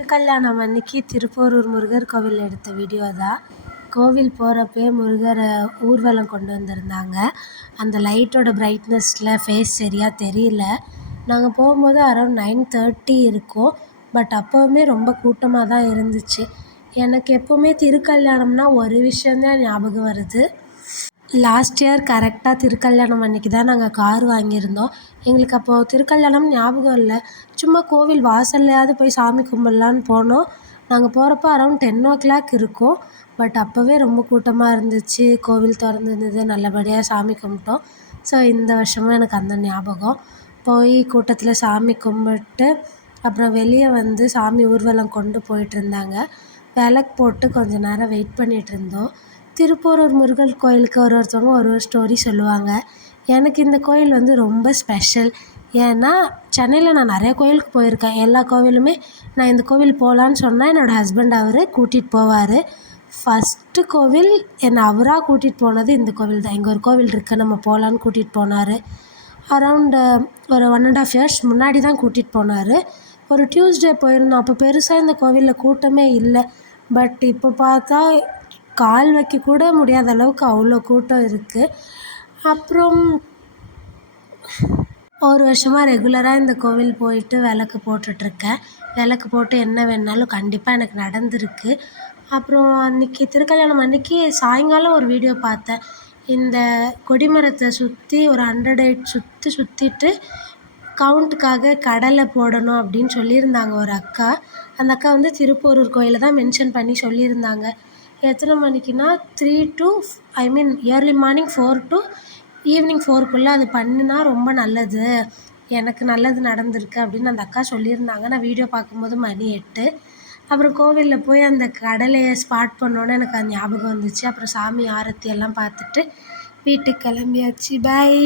திருக்கல்யாணம் அன்னைக்கு திருப்போரூர் முருகர் கோவிலில் எடுத்த வீடியோ தான். கோவில் போகிறப்பயே முருகரை ஊர்வலம் கொண்டு வந்திருந்தாங்க. அந்த லைட்டோட பிரைட்னஸில் ஃபேஸ் சரியாக தெரியல. நாங்கள் போகும்போது அரௌண்ட் 9:30 இருக்கும். பட் அப்போவுமே ரொம்ப கூட்டமாக தான் இருந்துச்சு. எனக்கு எப்போவுமே திருக்கல்யாணம்னா ஒரு விஷயந்தான் ஞாபகம் வருது. லாஸ்ட் இயர் கரெக்டாக திருக்கல்யாணம் அன்றைக்கி தான் நாங்கள் கார் வாங்கியிருந்தோம். எங்களுக்கு அப்போது திருக்கல்யாணம் ஞாபகம் இல்லை. சும்மா கோவில் வாசல்லையாவது போய் சாமி கும்பிட்லான்னு போனோம். நாங்கள் போகிறப்ப அரௌண்ட் 10 o'clock இருக்கும். பட் அப்போவே ரொம்ப கூட்டமாக இருந்துச்சு. கோவில் திறந்துருந்தது, நல்லபடியாக சாமி கும்பிட்டோம். ஸோ இந்த வருஷமும் எனக்கு அந்த ஞாபகம். போய் கூட்டத்தில் சாமி கும்பிட்டு அப்புறம் வெளியே வந்து சாமி ஊர்வலம் கொண்டு போயிட்டுருந்தாங்க. விளக்கு போட்டு கொஞ்சம் நேரம் வெயிட் பண்ணிகிட்ருந்தோம். திருப்போரூர் முருகர் கோயிலுக்கு ஒருத்தவங்க ஒரு ஸ்டோரி சொல்லுவாங்க. எனக்கு இந்த கோயில் வந்து ரொம்ப ஸ்பெஷல். ஏன்னா சென்னையில் நான் நிறைய கோயிலுக்கு போயிருக்கேன். எல்லா கோவிலுமே நான் இந்த கோவில் போகலான்னு சொன்னால் என்னோடய ஹஸ்பண்ட் அவர் கூட்டிகிட்டு போவார். ஃபஸ்ட்டு கோவில் என்னை அவராக கூட்டிகிட்டு போனது இந்த கோவில் தான். இங்கே ஒரு கோவில் இருக்குது, நம்ம போகலான்னு கூட்டிகிட்டு போனார். அரௌண்டு ஒரு 1.5 years முன்னாடி தான் கூட்டிகிட்டு போனார். ஒரு டியூஸ்டே போயிருந்தோம். அப்போ பெருசாக இந்த கோவிலில் கூட்டமே இல்லை. பட் இப்போ பார்த்தா கால் வைக்க கூட முடியாத அளவுக்கு அவ்வளோ கூட்டம் இருக்குது. அப்புறம் ஒரு வருஷமாக ரெகுலராக இந்த கோவில் போயிட்டு விளக்கு போட்டுட்ருக்கேன். விளக்கு போட்டு என்ன வேணுனாலும் கண்டிப்பாக எனக்கு நடந்திருக்கு. அப்புறம் அன்றைக்கி திருக்கல்யாணம் அன்றைக்கி சாயங்காலம் ஒரு வீடியோ பார்த்தேன். இந்த கொடிமரத்தை சுற்றி ஒரு 108 சுற்றிட்டு கவுண்ட்டுக்காக கடலை போடணும் அப்படின்னு சொல்லியிருந்தாங்க ஒரு அக்கா. அந்த அக்கா வந்து திருப்போரூர் கோயிலை தான் மென்ஷன் பண்ணி சொல்லியிருந்தாங்க. எத்தனை மணிக்குன்னா 3 to early morning 4 to evening 4க்குள்ளே அது பண்ணினா ரொம்ப நல்லது, எனக்கு நல்லது நடந்திருக்கு அப்படின்னு அந்த அக்கா சொல்லியிருந்தாங்க. நான் வீடியோ பார்க்கும்போது மணி 8. அப்புறம் கோவிலில் போய் அந்த கடலையை ஸ்பாட் பண்ணோன்னே எனக்கு அது ஞாபகம் வந்துச்சு. அப்புறம் சாமி ஆரத்தி எல்லாம் பார்த்துட்டு வீட்டுக்கு கிளம்பியாச்சு. பாய்.